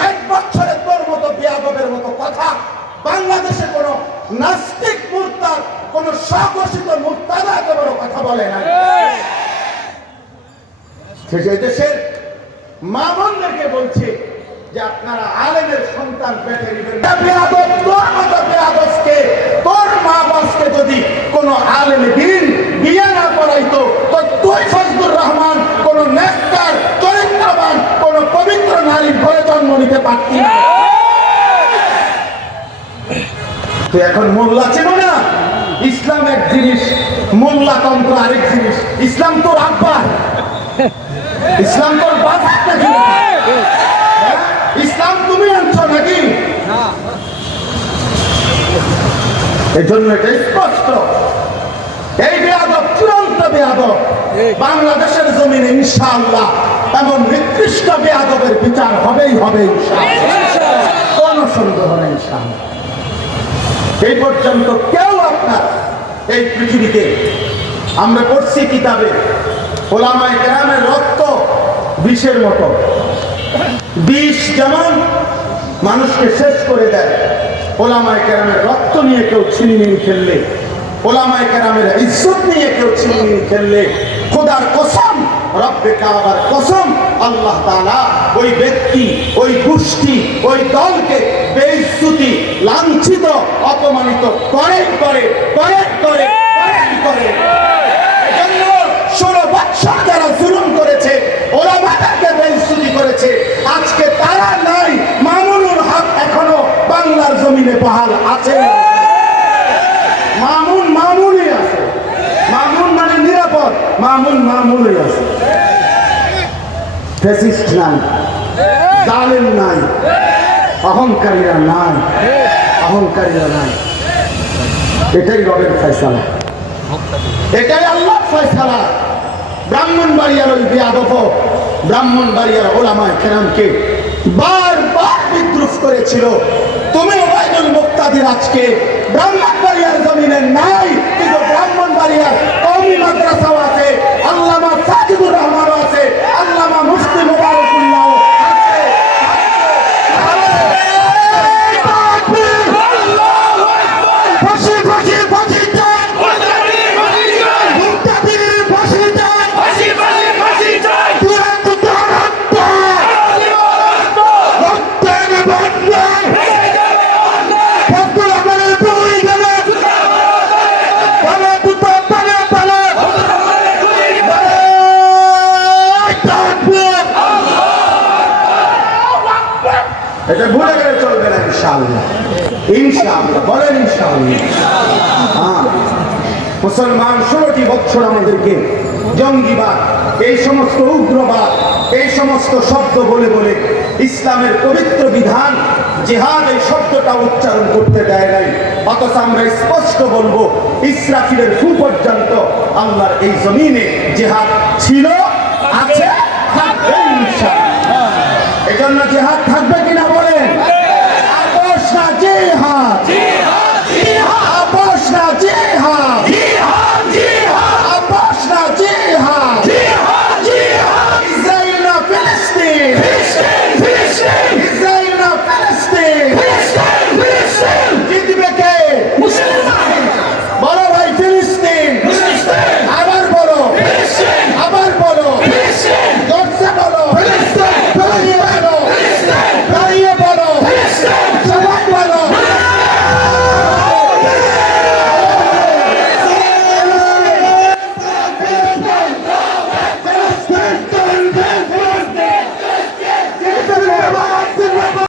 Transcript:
ষাট বছরে তোর মতো বিয়াদবের মতো কথা বাংলাদেশে কোন নাস্তিক মুক্তার, কোন স্বঘোষিত মুক্তারা এত বড় কথা বলে না। সেই দেশের মা বোনদেরকে বলছি যে আপনারা আলেমের সন্তান পেটে তুই এখন মোল্লা না? ইসলাম এক জিনিস মোল্লাতন্ত্র আরেক জিনিস। ইসলাম তোর ইসলাম তোর হ্যাঁ? ইসলাম তুমি নাকি? এটা স্পষ্ট। এই বেয়াদব, চূড়ান্ত বেয়াদব, বাংলাদেশের জমিনে ইনশাআল্লাহ এমন নিকৃষ্ট বেয়াদবের বিচার হবেই হবে কোন সন্দেহ নেই এই পর্যন্ত কেউ আপনার এই পৃথিবীতে, আমরা পড়ছি কিতাবে, ওলামায় গ্রামের রক্ত বিষের মতো। বিষ যেমন মানুষকে শেষ করে দেয়, ওলামায় কেরামের রক্ত নিয়ে কেউ ছিনিমিনি খেললে, ওলামায় কেরামের ইজ্জত নিয়ে কেউ ছিনিমিনি খেললে, খোদার কসম, রব্বে কাবার কসম, আল্লাহ তাআলা ওই ব্যক্তি, ওই গোষ্ঠী, ওই দলকে বেইজ্জতি লাঞ্ছিত, অপমানিত। করে করে করে করে করে এজন্য যারা জুলুম করেছে করেছে। আজকে তারা নাই এখনও বাংলার জমিনে আছে। মামুন মামুন মানে নিরাপদ, মামুন ফেসিস্ট নাই। অহংকারীরা নাই। অহংকারীরা নাই। এটাই রবের ফয়সালা। এটাই আল্লাহ ফয়সালা। ব্রাহ্মণবাড়িয়ার ওই বেয়াদফ ব্রাহ্মণবাড়িয়ার ওলামায় কেরামকে বারবার বিদ্রুপ করেছিল। তুমি ওবায়দুল মুক্তাদির আজকে ব্রাহ্মণবাড়িয়ার জমিনে নাই। এটা ভুলে গেলে চলবে না, ইনশাআল্লাহ। ইনশাআল্লাহ, বলেন ইনশাআল্লাহ। হ্যাঁ মুসলমান ষোলোটি বছর আমাদেরকে জঙ্গিবাদ, এই সমস্ত উগ্রবাদ, এই সমস্ত শব্দ বলে বলে ইসলামের পবিত্র বিধান, জেহাদ এই শব্দটা উচ্চারণ করতে দেয় নাই। অথচ আমরা স্পষ্ট বলব, ইসরাফিলের ফু পর্যন্ত আল্লাহর এই জমিনে জেহাদ ছিল, আছে, থাকবে এজন্য জেহাদ